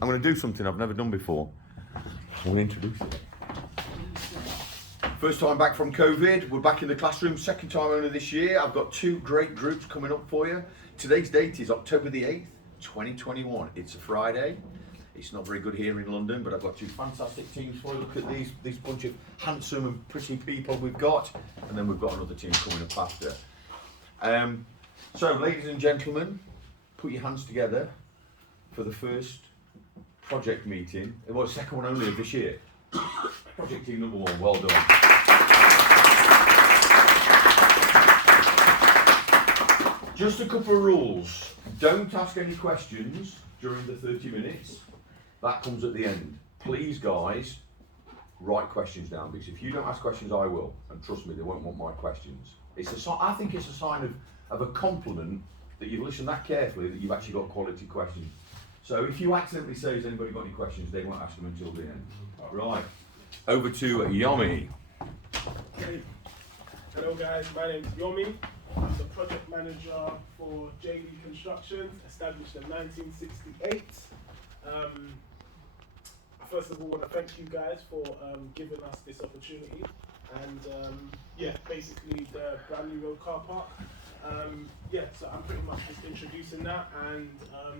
I'm going to do something I've never done before. I'm going to introduce it. First time back from COVID, we're back in the classroom, second time only this year. I've got two great groups coming up for you. Today's date is October the 8th, 2021. It's a Friday. It's not very good here in London, but I've got two fantastic teams for you. Look at these bunch of handsome and pretty people we've got, and then we've got another team coming up after. So, ladies and gentlemen, put your hands together for the first project meeting. It was the second one only of this year. Project team number one, well done. Just a couple of rules. Don't ask any questions during the 30 minutes. That comes at the end. Please, guys, write questions down, because if you don't ask questions, I will. And trust me, they won't want my questions. I think it's a sign of a compliment that you've listened that carefully that you've actually got quality questions. So if you accidentally say, has anybody got any questions, they won't ask them until the end. Right. Over to Yomi. Hello guys, my name is Yomi. I'm the project manager for JD Construction, established in 1968. First of all, I want to thank you guys for giving us this opportunity. And basically the brand new road car park. So I'm pretty much just introducing that, and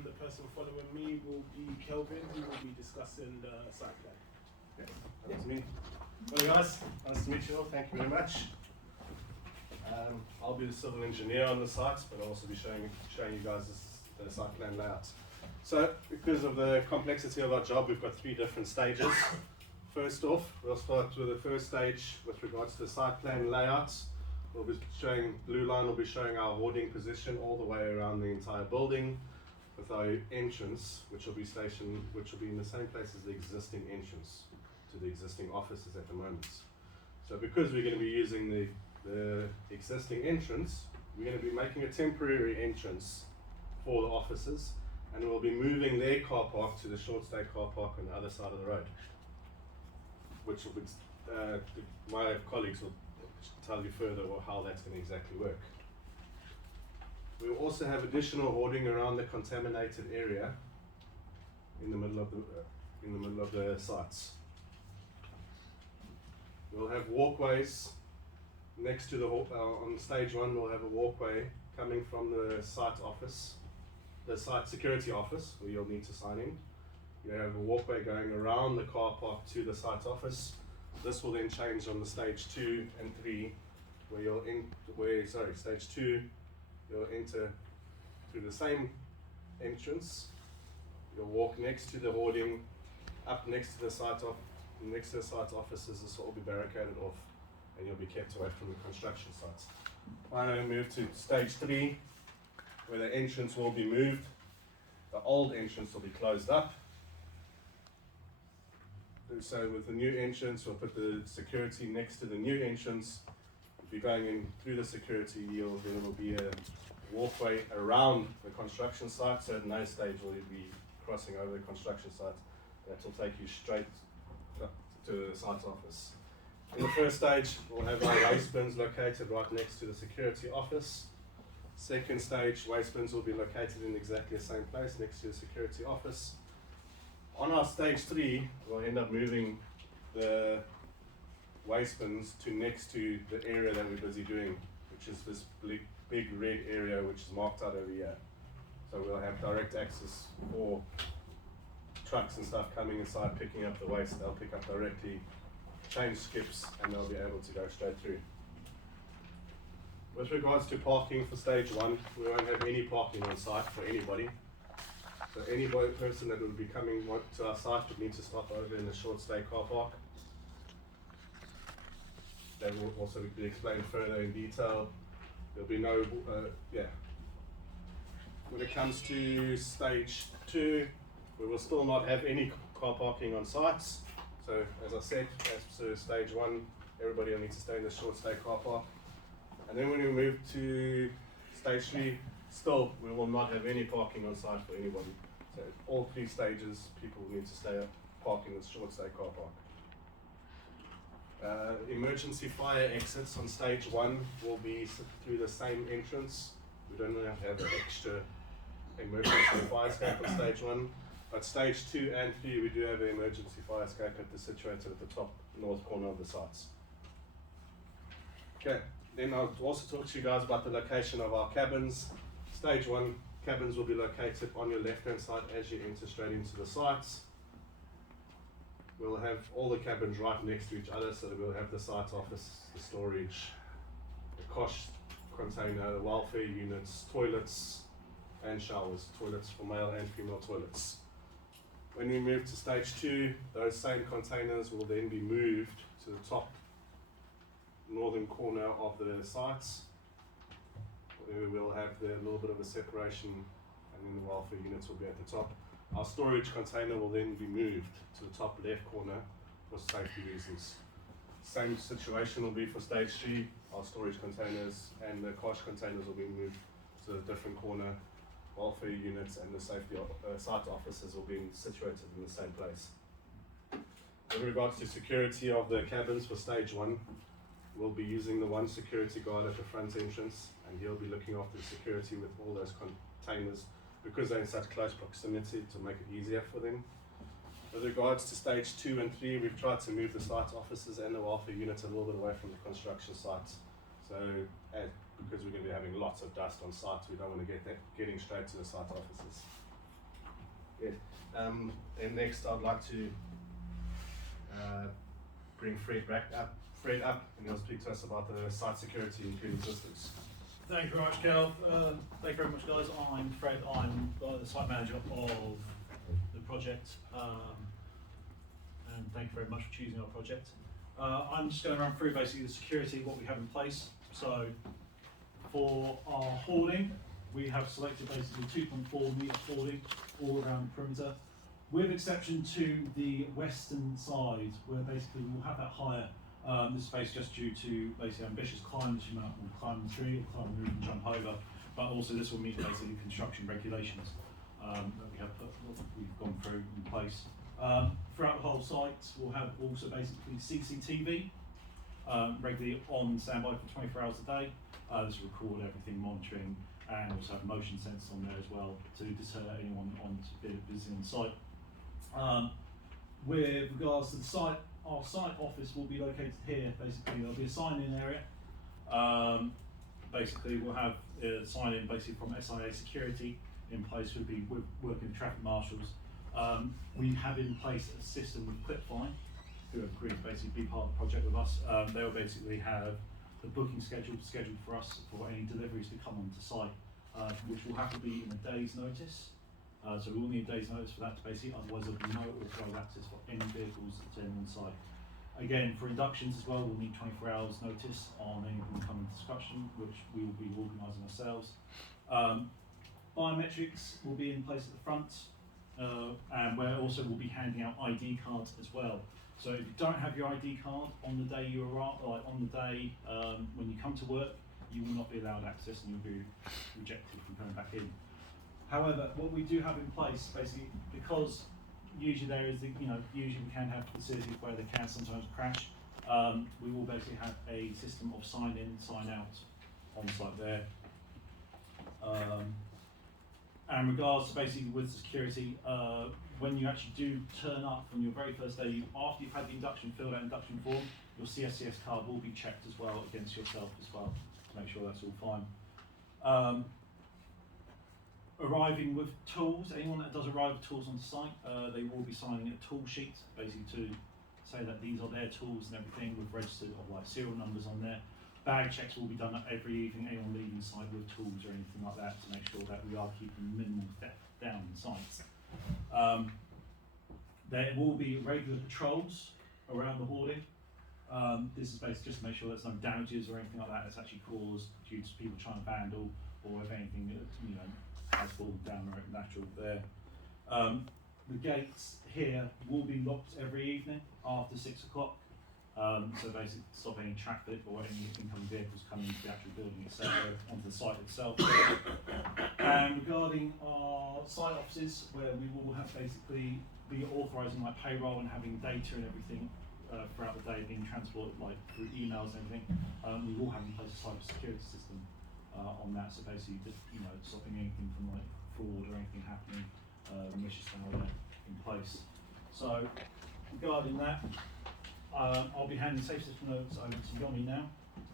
the person following me will be Kelvin, who will be discussing the site plan. That's me. Hello guys, nice to meet you all, thank you very much. I'll be the civil engineer on the site, but I'll also be showing you guys the site plan layout. So, because of the complexity of our job, we've got three different stages. First off, we'll start with the first stage with regards to the site plan layout. We'll be showing, blue line will be showing our hoarding position all the way around the entire building, with our entrance, which will be in the same place as the existing entrance to the existing offices at the moment. So because we're going to be using the existing entrance, we're going to be making a temporary entrance for the offices, and we'll be moving their car park to the short stay car park on the other side of the road, which will be, my colleagues will tell you further how that's going to exactly work. We will also have additional hoarding around the contaminated area in the middle of the sites. We'll have walkways next to on stage one. We'll have a walkway coming from the site office, the site security office, where you'll need to sign in. You have a walkway going around the car park to the site office. This will then change on the stage 2 and 3, stage 2, you'll enter through the same entrance. You'll walk next to the hoarding, up next to the site offices. This will all be barricaded off, and you'll be kept away from the construction sites. Finally, move to stage 3, where the entrance will be moved. The old entrance will be closed up. So with the new entrance, we'll put the security next to the new entrance. If you're going in through the security, there will be a walkway around the construction site. So at no stage will you be crossing over the construction site. That will take you straight to the site office. In the first stage, we'll have our waste bins located right next to the security office. Second stage, waste bins will be located in exactly the same place next to the security office. On our stage 3, we'll end up moving the waste bins to next to the area that we're busy doing, which is this big red area which is marked out over here. So we'll have direct access for trucks and stuff coming inside, picking up the waste. They'll pick up directly, change skips, and they'll be able to go straight through. With regards to parking for stage 1, we won't have any parking on site for anybody. So any person that will be coming to our site would need to stop over in the short stay car park. That will also be explained further in detail. There'll be no, When it comes to stage 2, we will still not have any car parking on sites. So as I said, as to stage 1, everybody will need to stay in the short stay car park. And then when we move to stage 3, still, we will not have any parking on site for anybody. So all 3 stages, people will need to stay park in the short stay car park. Emergency fire exits on stage 1 will be through the same entrance. We don't have to have an extra emergency fire escape on stage 1. At stage 2 and 3, we do have an emergency fire escape situated at the top north corner of the sites. Okay, then I'll also talk to you guys about the location of our cabins. Stage 1 cabins will be located on your left hand side as you enter straight into the sites. We'll have all the cabins right next to each other, so that we'll have the site office, the storage, the cosh container, the welfare units, toilets and showers, toilets for male and female toilets. When we move to stage 2, those same containers will then be moved to the top northern corner of the sites, where we will have a little bit of a separation, and then the welfare units will be at the top. Our storage container will then be moved to the top left corner for safety reasons. Same situation will be for stage 3. Our storage containers and the cosh containers will be moved to a different corner. Welfare units and the safety site offices will be situated in the same place. In regards to security of the cabins for stage 1, we'll be using the one security guard at the front entrance, and he'll be looking after the security with all those containers because they're in such close proximity to make it easier for them. With regards to stage 2 and 3, we've tried to move the site offices and the welfare units a little bit away from the construction sites. So, because we're going to be having lots of dust on site, we don't want to get that getting straight to the site offices. Good. And next, I'd like to bring Fred up, and he'll speak to us about the site security, including systems. Thank you very much, Cal. Thank you very much, guys. I'm Fred. I'm the site manager of the project, and thank you very much for choosing our project. I'm just going to run through basically the security, what we have in place. So, for our hoarding, we have selected basically 2.4 metre hoarding all around the perimeter, with exception to the western side, where basically we'll have that higher. This space just due to basically ambitious climbers who might want to climb the tree or climb the roof and jump over, but also this will meet basically construction regulations that we've gone through in place. Throughout the whole site, we'll have also basically CCTV regularly on standby for 24 hours a day. This will record everything, monitoring, and also have motion sensors on there as well to deter anyone on to be busy on site. With regards to the site, our site office will be located here. Basically, there'll be a sign-in area. Basically, we'll have a sign-in basically from SIA Security in place. We'll be working with traffic marshals. We have in place a system with Clipfine, who have agreed to basically be part of the project with us. They will basically have the booking scheduled for us for any deliveries to come onto site, which will have to be in a day's notice. So we will need a day's notice for that to basically, otherwise there'll be no authorised access for any vehicles that's in on site. Again, for inductions as well, we'll need 24 hours notice on anything coming to discussion, which we will be organising ourselves. Biometrics will be in place at the front, and where also we'll be handing out ID cards as well. So if you don't have your ID card on the day you arrive, like on the day when you come to work, you will not be allowed access and you'll be rejected from coming back in. However, what we do have in place, basically, because usually there is, usually we can have facilities where they can sometimes crash. We will basically have a system of sign in, sign out on site there. And regards to basically with security, when you actually do turn up from your very first day, after you've had the induction, filled out induction form, your CSCS card will be checked as well against yourself as well to make sure that's all fine. Arriving with tools, anyone that does arrive with tools on site, they will be signing a tool sheet, basically to say that these are their tools and everything, with registered of like serial numbers on there. Bag checks will be done every evening, anyone leaving site with tools or anything like that, to make sure that we are keeping minimal theft down in sites. There will be regular patrols around the hoarding. This is basically just to make sure there's no damages or anything like that that's actually caused due to people trying to vandal, or if anything has fallen down or natural there. The gates here will be locked every evening after 6 o'clock. So basically stop any traffic or any incoming vehicles coming into the actual building itself, onto the site itself. And regarding our site offices, where we will have basically be authorising like payroll and having data and everything throughout the day being transported like through emails and everything, we will have in place a cyber security system on that. So basically, stopping anything from like fraud or anything happening which is now in place. So regarding that, I'll be handing safe system notes over to Yoni now.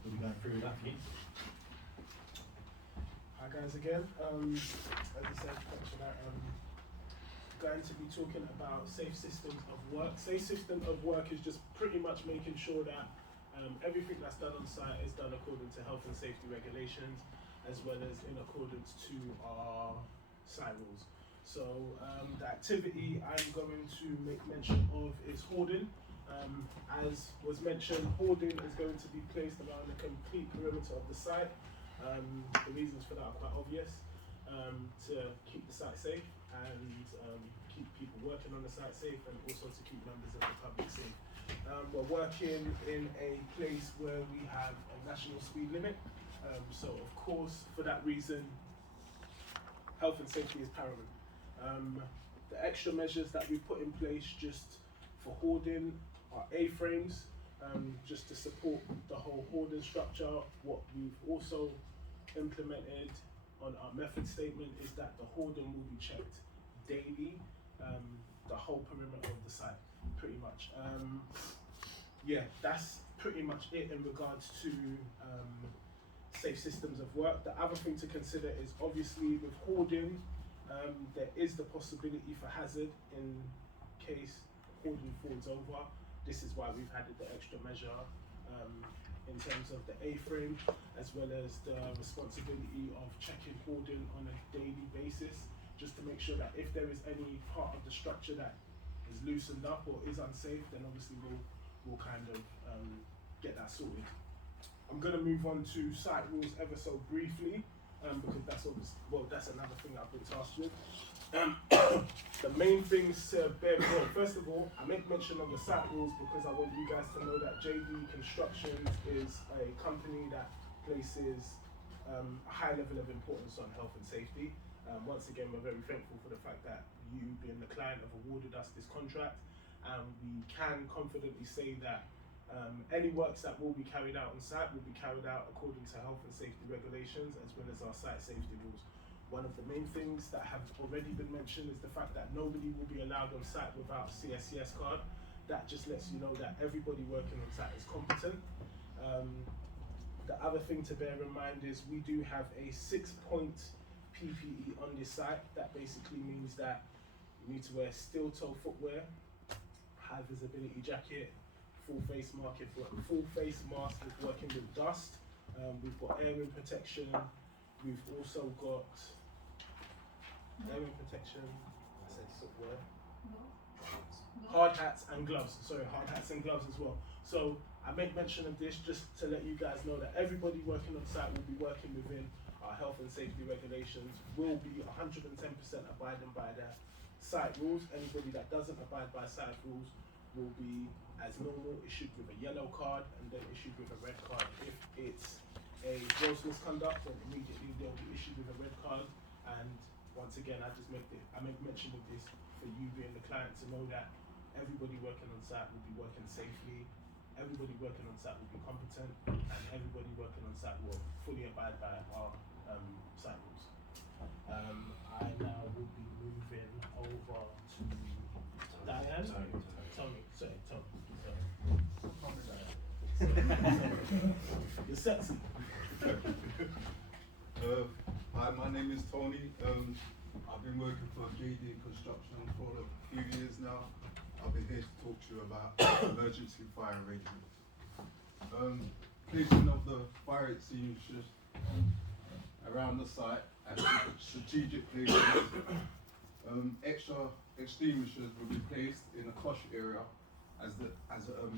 We'll be going through that for you. Hi guys again. As I said, thanks for that. Going to be talking about safe systems of work. Safe system of work is just pretty much making sure that everything that's done on site is done according to health and safety regulations, as well as in accordance to our site rules. So the activity I'm going to make mention of is hoarding. As was mentioned, hoarding is going to be placed around the complete perimeter of the site. The reasons for that are quite obvious. To keep the site safe and keep people working on the site safe, and also to keep members of the public safe. We're working in a place where we have a national speed limit. So of course, for that reason, health and safety is paramount. The extra measures that we put in place just for hoarding are A-frames, just to support the whole hoarding structure. What we've also implemented on our method statement is that the hoarding will be checked daily, the whole perimeter of the site, pretty much. Yeah, that's pretty much it in regards to safe systems of work. The other thing to consider is obviously with hoarding, there is the possibility for hazard in case hoarding falls over. This is why we've added the extra measure in terms of the A-frame, as well as the responsibility of checking hoarding on a daily basis, just to make sure that if there is any part of the structure that is loosened up or is unsafe, then obviously we'll kind of get that sorted. I'm going to move on to site rules ever so briefly, because that's another thing I've been tasked with. The main things to bear in mind, first of all, I make mention of the site rules because I want you guys to know that JD Constructions is a company that places a high level of importance on health and safety. Once again, we're very thankful for the fact that you, being the client, have awarded us this contract, and we can confidently say that any works that will be carried out on site will be carried out according to health and safety regulations, as well as our site safety rules. One of the main things that have already been mentioned is the fact that nobody will be allowed on site without a CSCS card. That just lets you know that everybody working on site is competent. The other thing to bear in mind is we do have a 6-point PPE on this site. That basically means that you need to wear steel-toe footwear, high visibility jacket, full face mask if working with dust. We've got airman protection. We've also got airman protection. I said footwear. Hard hats and gloves. Sorry, hard hats and gloves as well. So I make mention of this just to let you guys know that everybody working on site will be working within our health and safety regulations. Will be 110% abiding by the site rules. Anybody that doesn't abide by site rules will be, as normal, issued with a yellow card and then issued with a red card. If it's a gross misconduct, then immediately they'll be issued with a red card. And once again, I make mention of this for you being the client to know that everybody working on site will be working safely, everybody working on site will be competent, and everybody working on site will fully abide by our site rules. I now will be moving over to Diane. Tony. You're sexy. Hi, my name is Tony. I've been working for JD Construction for a few years now. I'll be here to talk to you about emergency fire arrangements. Placing of the fire extinguishers around the site at strategic places. Extra extinguishers will be placed in a cosh area as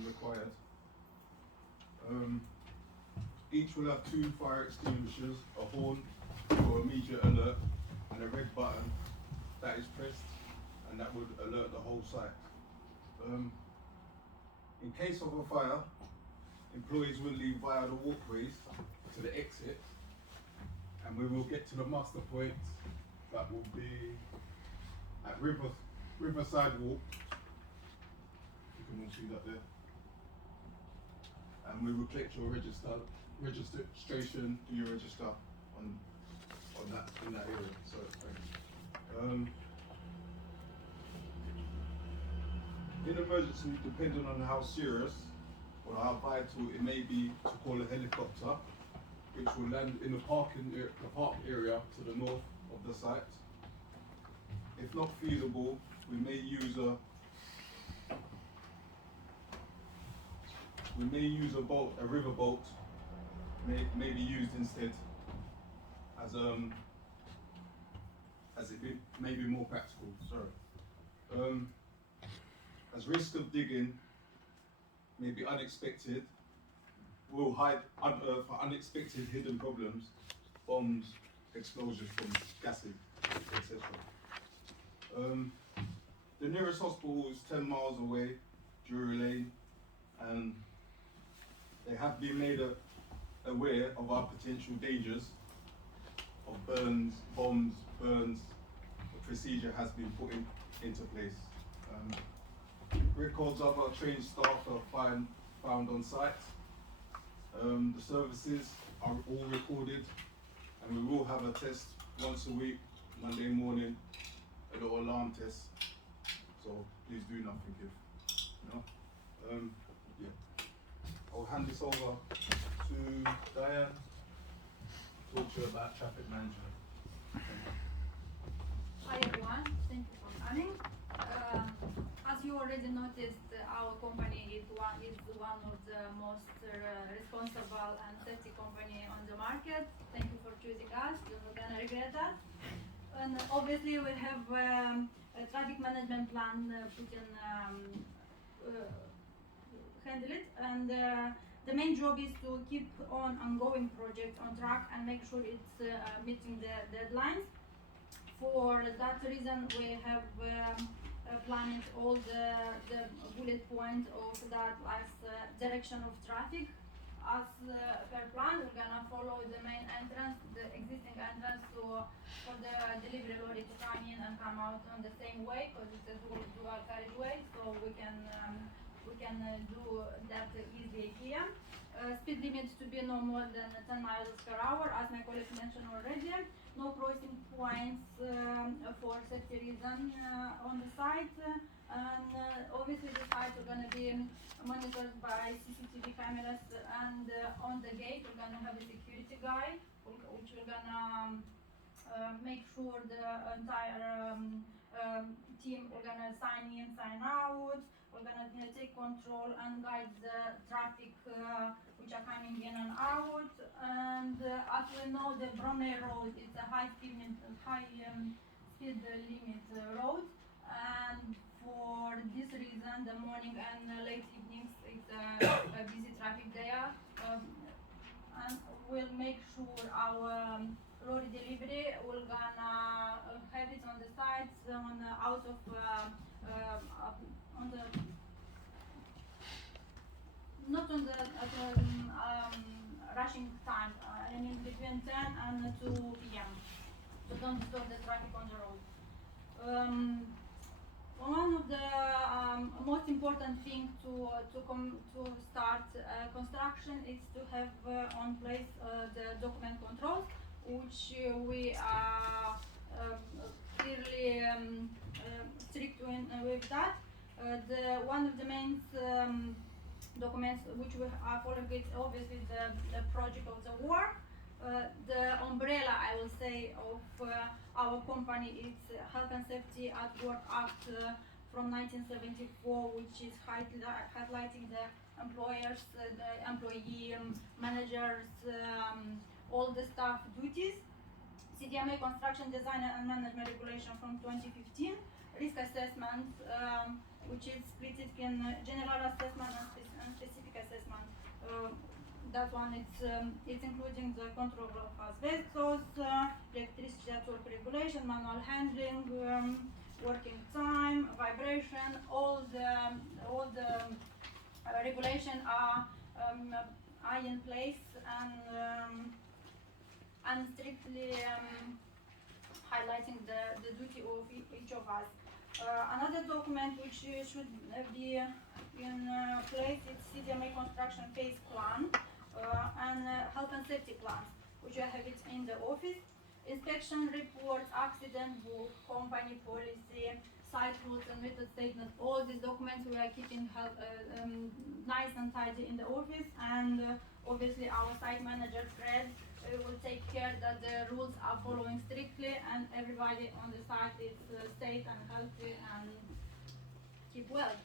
required. Each will have 2 fire extinguishers, a horn for immediate alert, and a red button that is pressed, and that would alert the whole site. In case of a fire, employees will leave via the walkways to the exit, and we will get to the muster point that will be at Riverside Walk. You can all see that there. And we will collect your registration, do your register in that area. So thanks. In emergency, depending on how serious or how vital it may be to call a helicopter, which will land in the park area to the north of the site. If not feasible, we may use a boat, a river boat, may be used instead, as it may be more practical. Sorry. As risk of digging may be unexpected, we'll unearth unexpected hidden problems, bombs, explosions from gases, etc. The nearest hospital is 10 miles away, Drury Lane, and they have been made aware of our potential dangers of burns, bombs, burns. The procedure has been put into place. Records of our trained staff are found on site. The services are all recorded, and we will have a test once a week, Monday morning, a little alarm test. So please do nothing if, yeah. I'll hand this over to Diane to talk to you about traffic management. Hi everyone, thank you for coming. As you already noticed, our company is one of the most responsible and safety company on the market. Thank you for choosing us. You're not gonna regret that. And obviously we have a traffic management plan put in handle it, and the main job is to keep on ongoing projects on track and make sure it's meeting the deadlines. For that reason, we have planned all the bullet points of that as direction of traffic. As per plan, we're gonna follow the main entrance, the existing entrance, for the delivery lorry to come in and come out on the same way, because it's a dual carriageway, so we can do that easily here. Speed limit to be no more than 10 miles per hour, as my colleague mentioned already. No crossing points for safety reason on the site, and obviously the site are going to be monitored by CCTV cameras, and on the gate we're going to have a security guy which we're going to make sure the entire team are going to sign in, sign out. We're going to take control and guide the traffic which are coming in and out. And as we know, the Bromley Road is a high speed limit road. And for this reason, the morning and late evenings, it's a busy traffic there. And we'll make sure our lorry delivery, we're gonna have it on the sides, not on the rushing time, I mean between 10 and 2 p.m. So don't disturb the traffic on the road. One of the most important things to start construction is to have on place the document controls, which we are clearly strict with that. One of the main documents which we are following is obviously the project of the work. The umbrella, I will say, of our company is Health and Safety at Work Act from 1974, which is highlighting the employers, the employee, managers, all the staff duties. CDMA Construction Design and Management Regulation from 2015, risk assessment, which is split in general assessment and specific assessment. That one, it's including the control of asbestos, electricity at work regulation, manual handling, working time, vibration. All the regulation are in place and strictly highlighting the duty of each of us. Another document which should be in place is CDMA construction phase plan and health and safety plans, which I have it in the office. Inspection reports, accident book, company policy, site rules and method statement. All these documents we are keeping nice and tidy in the office, and obviously our site manager Fred will take care that the rules are following strictly and everybody on the site is safe and healthy and keep well.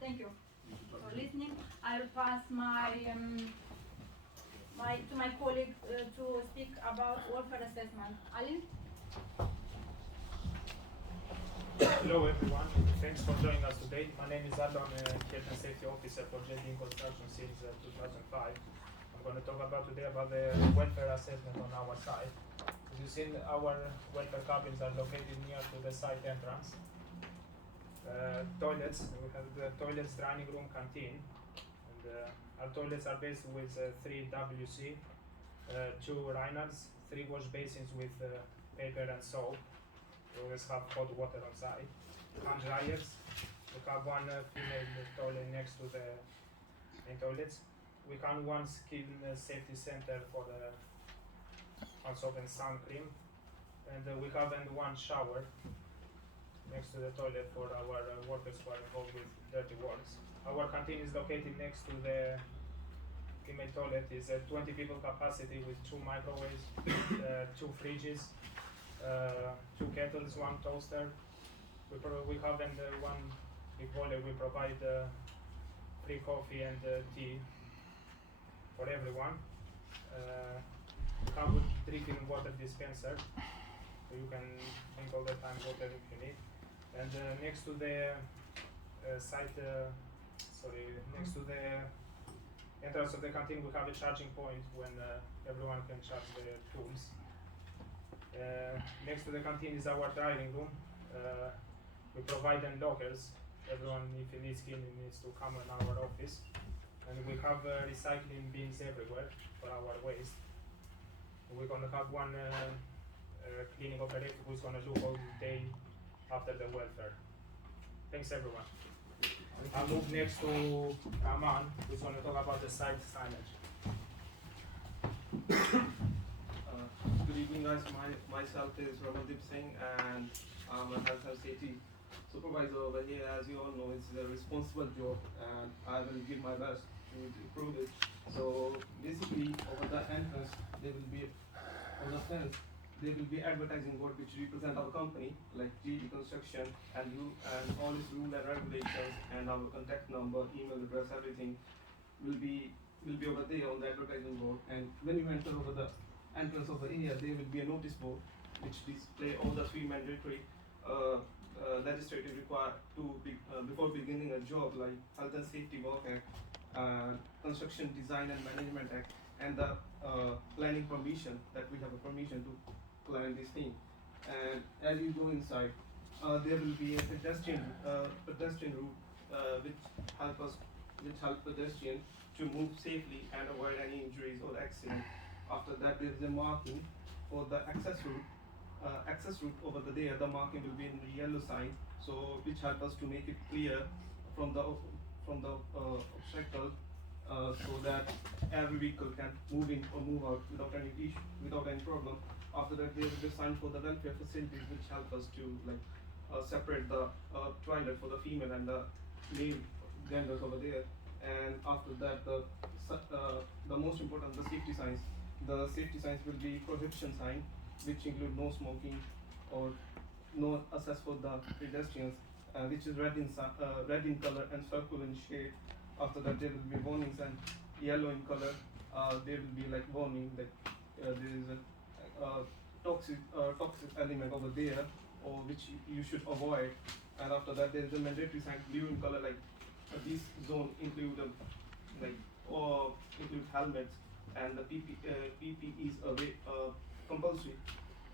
Thank you for listening. I will pass to my colleague to speak about welfare assessment. Alin? Hello everyone, thanks for joining us today. My name is Alon, Health and Safety Officer for JD Construction since 2005. I'm going to talk about today about the welfare assessment on our site. As you've seen, our welfare cabins are located near to the site entrance. Toilets, we have the toilets, dining room, canteen. And our toilets are based with 3 WC, 2 urinals, 3 wash basins with paper and soap. We always have hot water on site. Hand dryers. We have 1 female toilet next to the main toilets. We have 1 skin safety center for the hand soap and sun cream. And we have 1 shower next to the toilet for our workers who are involved with dirty works. Our canteen is located next to the female toilet. Is a 20 people capacity with 2 microwaves, 2 fridges, 2 kettles, 1 toaster. We have 1 big boiler. We provide free coffee and tea for everyone. We come with drinking water dispenser, so you can drink all the time water if you need. And next to the next to the entrance of the canteen, we have a charging point when everyone can charge their tools. Next to the canteen is our dining room. We provide them lockers. Everyone, if he needs cleaning, needs to come in our office. And we have recycling bins everywhere for our waste. We're going to have 1 cleaning operator who's going to look all day after the welfare. Thanks everyone. I'll move next to Aman, who's going to talk about the site signage. Good evening guys, myself is Ramandeep Singh and I'm a health and safety supervisor over here. As you all know, it's a responsible job and I will give my best to improve it. So basically over the entrance there will be, on the fence, there will be advertising board which represent our company like GD Construction and all its rules and regulations and our contact number, email address, everything will be over there on the advertising board. And when you enter over the entrance over here, there will be a notice board which display all the 3 mandatory legislative required before beginning a job like Health and Safety Work Act, Construction Design and Management Act, and the planning permission that we have a permission to plan this thing. And as you go inside, there will be a pedestrian route which help pedestrians to move safely and avoid any injuries or accident. After that, there is a marking for the access route. Access route over there, the marking will be in the yellow sign, so which help us to make it clear from the obstacle, so that every vehicle can move in or move out without any issue, without any problem. After that, there will be a sign for the welfare facilities, which help us to separate the toilet for the female and the male genders over there. And after that, the most important, the safety signs. The safety signs will be prohibition sign, which include no smoking or no access for the pedestrians, which is red in color and circle in shade. After that, there will be warnings, and yellow in color. There will be like warning that there is a toxic element over there, or which you should avoid. And after that, there is a mandatory sign, blue in color, like this zone include include helmets, and the PP is compulsory.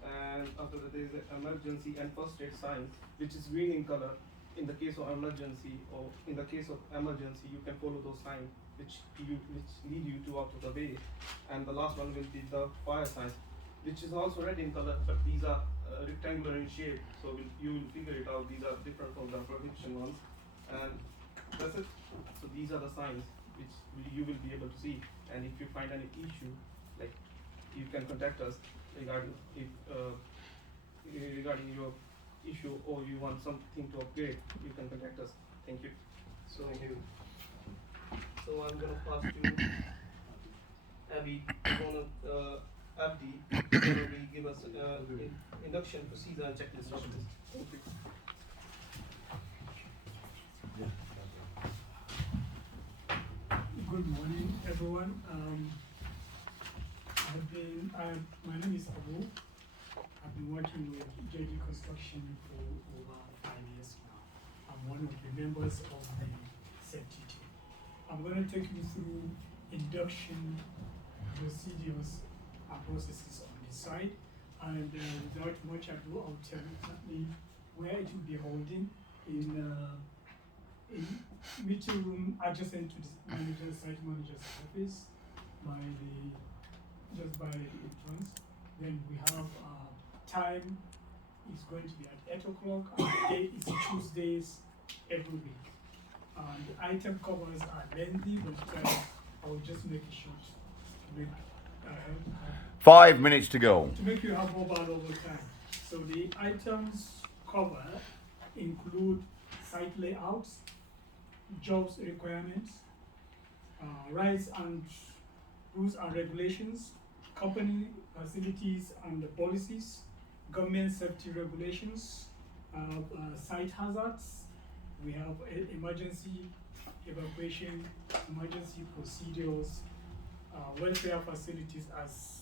And after that, there is an emergency and first aid sign, which is green in color. In the case of emergency, or in the case of emergency, you can follow those signs which lead you to out of the way. And the last one will be the fire signs, which is also red in color, but these are rectangular in shape, so you will figure it out. These are different from the prohibition ones, and that's it. So these are the signs which you will be able to see. And if you find any issue, like, you can contact us regarding your issue or you want something to upgrade, you can contact us. Thank you. So, so I'm gonna pass to Abby. Abdi will give us induction procedure and checklist of this. Thank you. Good morning, everyone. My name is Abu. I've been working with JD Construction for over 5 years now. I'm one of the members of the safety team. I'm going to take you through induction procedures and processes on this site. And without much ado, I'll tell you exactly where it will be holding in meeting room adjacent to the site manager's office just by the entrance. Then we have time is going to be at 8 o'clock, and the date is Tuesdays every week. The item covers are lengthy, but I will just make it short to make 5 minutes to go. to make you have mobile over time. So the items cover include site layouts, jobs requirements, rights and rules and regulations, company facilities and policies, government safety regulations, site hazards. We have emergency evacuation, emergency procedures, welfare facilities as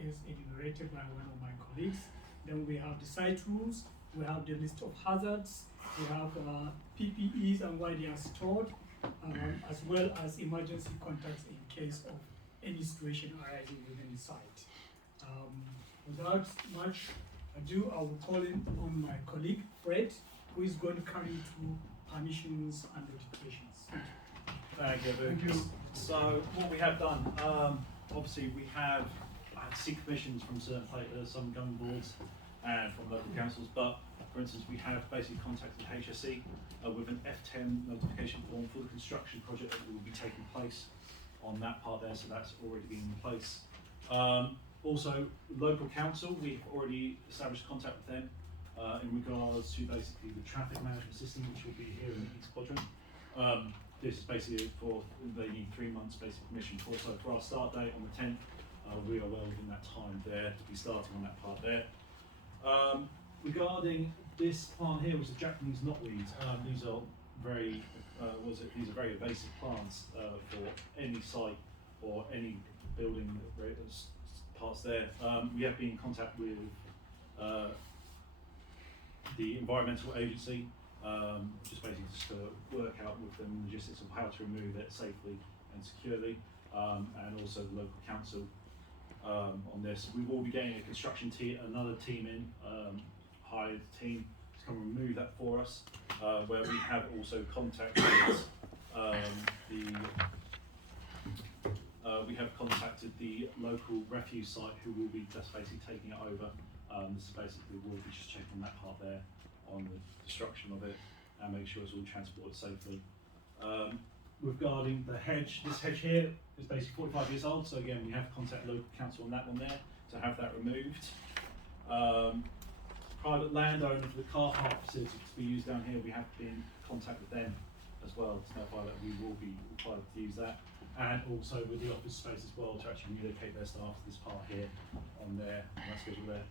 is enumerated by one of my colleagues. Then we have the site rules, we have the list of hazards, we have PPEs and where they are stored, as well as emergency contacts in case of any situation arising within the site. Without much ado, I will call in on my colleague, Fred, who is going to carry you through permissions and notifications. Thank you. Thank you. So what we have done, obviously we have seek permissions from certain places, some government boards and from local councils, but for instance we have basically contacted HSE with an F10 notification form for the construction project that will be taking place on that part there, so that's already been in place. Also, local council, we've already established contact with them in regards to basically the traffic management system, which will be here in the East Quadrant. This is basically for, they need 3 months basic permission for, so for our start date on the 10th, we are well within that time there to be starting on that part there. Regarding this plant here, which is Japanese knotweed, these are very, these are very invasive plants for any site or any building parts there. We have been in contact with the environmental agency, just basically just to work out with them logistics of how to remove it safely and securely, and also the local council on this. We will be getting a construction team, another team in, hired team to come and remove that for us, where we have also contacted the local refuse site who will be just basically taking it over. This is basically, we'll be just checking that part there on the destruction of it and make sure it's all transported safely. Regarding the hedge, this hedge here is basically 45 years old, so again we have to contact local council on that one there to have that removed. Private landowner for the car park facility to be used down here, we have been in contact with them as well to notify that we will be required to use that, and also with the office space as well to actually relocate their staff to this part here on there, on that schedule there.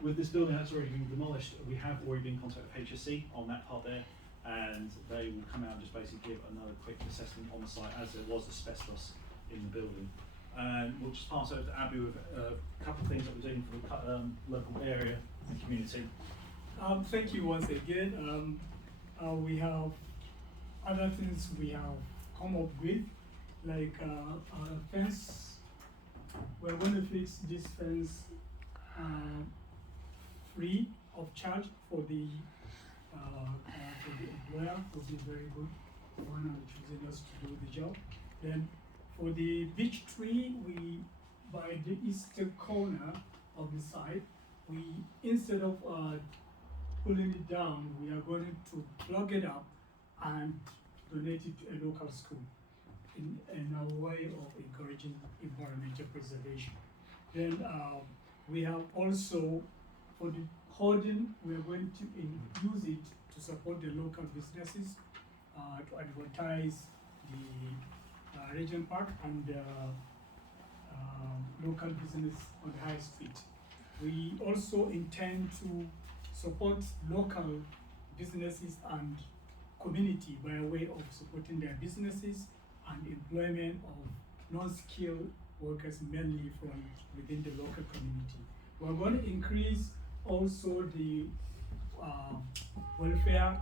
With this building that's already been demolished, we have already been in contact with HSE on that part there, and they will come out and just basically give another quick assessment on the site as there was asbestos in the building. And we'll just pass over to Abby with a couple of things that we're doing for the local area and community. Thank you once again. We have other things we have come up with, like our fence. We're going to fix this fence free of charge for the employer, which is very good one choosing us to do the job. Then for the beech tree, we by the eastern corner of the site, we instead of pulling it down, we are going to plug it up and donate it to a local school in a way of encouraging environmental preservation. Then we have also, for the hoarding, we're going to use it to support the local businesses, to advertise the region park and local business on the high street. We also intend to support local businesses and community by way of supporting their businesses and employment of non-skilled workers, mainly from within the local community. We're going to increase also the welfare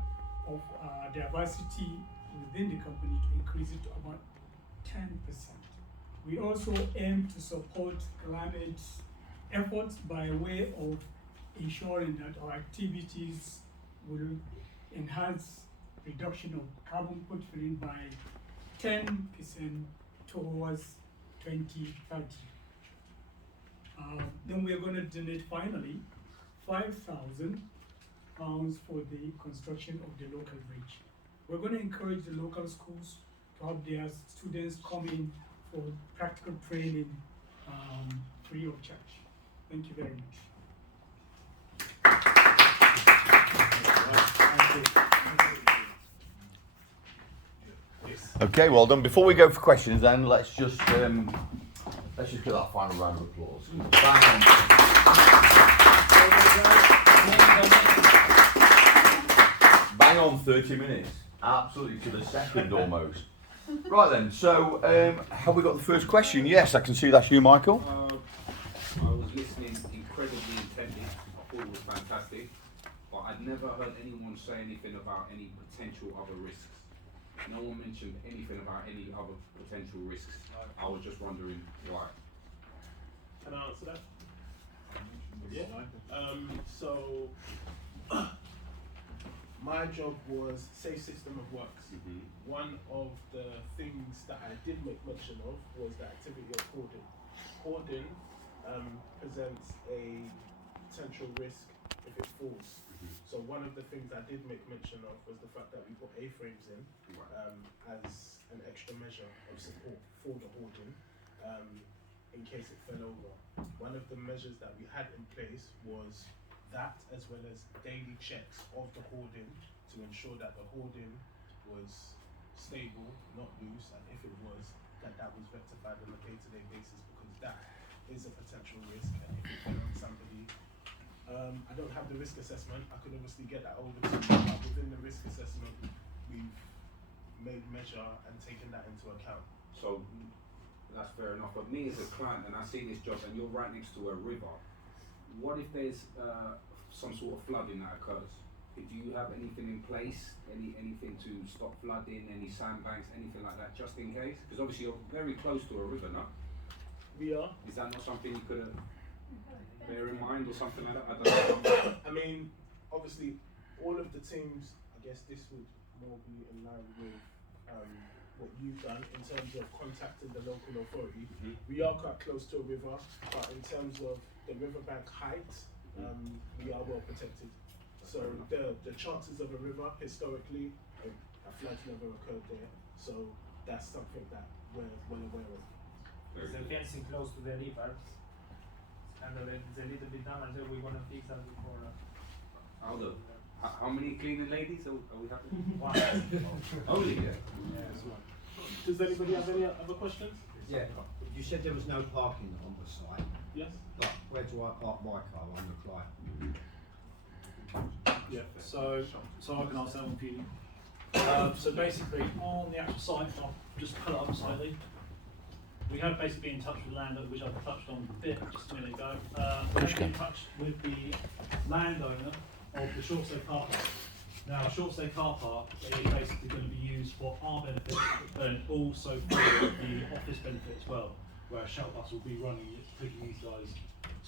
of diversity within the company, to increase it to about 10%. We also aim to support climate efforts by way of ensuring that our activities will enhance reduction of carbon footprint by 10% towards 2030. Then we are going to donate finally £5,000 for the construction of the local bridge. We're going to encourage the local schools to have their students come in for practical training free of charge. Thank you very much. Okay, well done. Before we go for questions, then let's just give that final round of applause. Bang on 30 minutes, absolutely to the second almost. Right then, so have we got the first question? Yes, I can see that's you, Michael. I was listening incredibly intently. I thought it was fantastic, but I'd never heard anyone say anything about any potential other risks. No one mentioned anything about any other potential risks. I was just wondering why. Can I answer that? Yeah. So my job was safe system of works. One of the things that I did make mention of was the activity of hoarding. Hoarding presents a potential risk if it falls. So one of the things I did make mention of was the fact that we put A-frames in as an extra measure of support for the hoarding in case it fell over. One of the measures that we had in place was that, as well as daily checks of the hoarding to ensure that the hoarding was stable, not loose, and if it was, that was rectified on a day-to-day basis, because that is a potential risk, and if it fell on somebody, I don't have the risk assessment. I could obviously get that over to you, but within the risk assessment, we've made measure and taken that into account. So that's fair enough. But me as a client, and I see this job, and you're right next to a river. What if there's some sort of flooding that occurs? Do you have anything in place? Anything to stop flooding? Any sandbanks? Anything like that, just in case? Because obviously you're very close to a river, no? We are. Is that not something you could bear in mind or something like that? I don't know. I mean, obviously, all of the teams, I guess this would more be in line with what you've done in terms of contacting the local authority. We are quite close to a river, but in terms of the riverbank height, we are well protected. So the chances of a river, historically, a flood never occurred there. So that's something that we're well aware of. The fencing close to the river, and it's a little bit damaged. We want to fix that before. Aldo, how many cleaning ladies are we having? One. Only, yeah. Does anybody have any other questions? Yeah, you said there was no parking on the site. Yes. But where do I park my car on the flight? Yeah, so I can answer that one for you. So basically, on the actual site, I'll just pull it up slightly. We have basically been in touch with the landowner, which I've touched on a bit just a minute ago. We have been in touch with the landowner of the short stay car park. Now, short stay car park is basically going to be used for our benefit, and also for the office benefit as well, where a shuttle bus will be running, taking these guys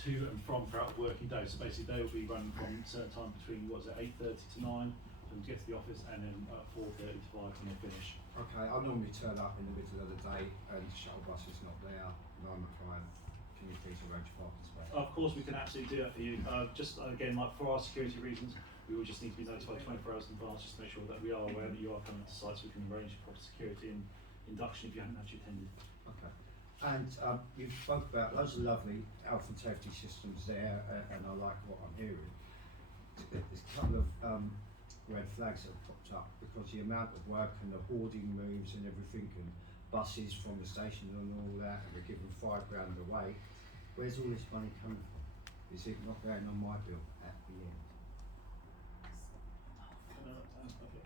to and from throughout the working day. So basically, they will be running from a certain time between 8:30 to 9 to get to the office, and then 4:30 to 5 when they finish. Okay, I normally turn up in the middle of the day and the shuttle bus is not there, and I'm a client. Can you please arrange a parking space? Of course, we can absolutely do that for you. Just again, like for our security reasons, we will just need to be notified 24 hours in advance, just to make sure that we are aware that you are coming to site, so we can arrange proper security and induction if you haven't actually attended. Okay. And you spoke about loads of lovely health and safety systems there, and I like what I'm hearing. there's a couple of red flags that have popped up because the amount of work and the hoarding moves and everything and buses from the station and all that, and we're giving £5 away. Where's all this money coming from? Is it not going on my bill at the end?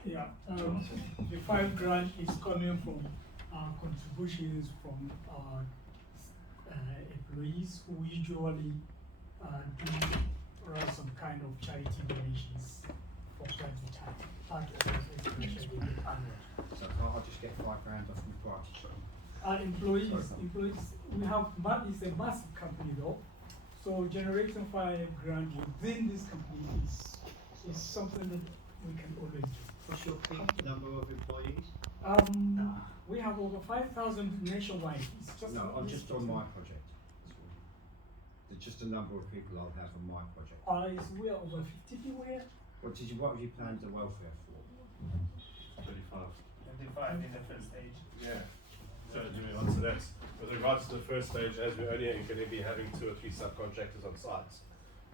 Yeah, the £5 is coming from contributions from employees who usually do run some kind of charity donations from time to time. Part of it is especially annual. So can't I just get £5 off my price? Employees, we have, it's a massive company though, so generating £5 within this company is something that we can always do. What's your number of employees? We have over 5,000 nationwide. It's just No, I'm just on my project. There's just a number of people I'll have on my project. We are over 50 people here. What have you planned the welfare for? 35. 25 in the first stage. Yeah. So let me answer that. With regards to the first stage, as we're only going to be having 2 or 3 subcontractors on sites,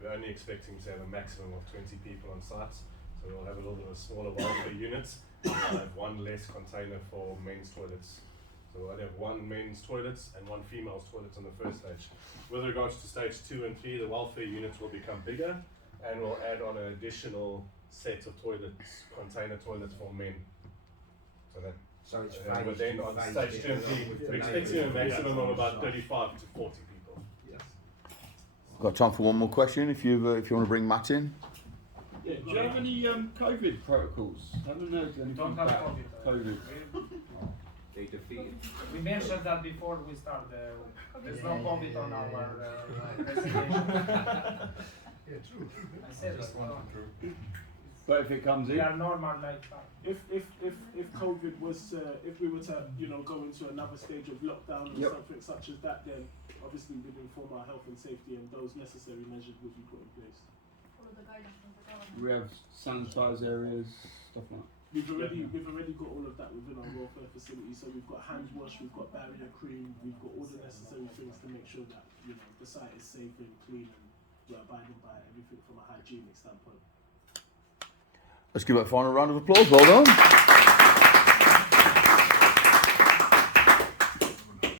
we're only expecting to have a maximum of 20 people on sites. So we'll have a little bit of smaller welfare units. We'll have 1 less container for men's toilets. So we'll have 1 men's toilets and 1 female's toilets on the first stage. With regards to stage 2 and 3, the welfare units will become bigger and we'll add on an additional set of toilets, container toilets for men. So that So it's but then on stage 2 and 3, we're expecting a maximum of about 35 to 40 people. Yes. Got time for one more question if you want to bring Matt in. Yeah, do you have any COVID protocols? Haven't heard anything Don't have about COVID. They defeated. We mentioned that before we start. There's no COVID on our presentation. I said it. But if it comes We in, are normal like If COVID was if we were to go into another stage of lockdown or Yep. something such as that, then obviously we'd inform our health and safety and those necessary measures would be put in place. Follow the guidance from the government. we have sanitised areas, stuff like that. We've already got all of that within our welfare facility. So we've got hand wash, we've got barrier cream, we've got all the necessary things to make sure that the site is safe and clean and we're abiding by everything from a hygienic standpoint. Let's give it a final round of applause. Well done.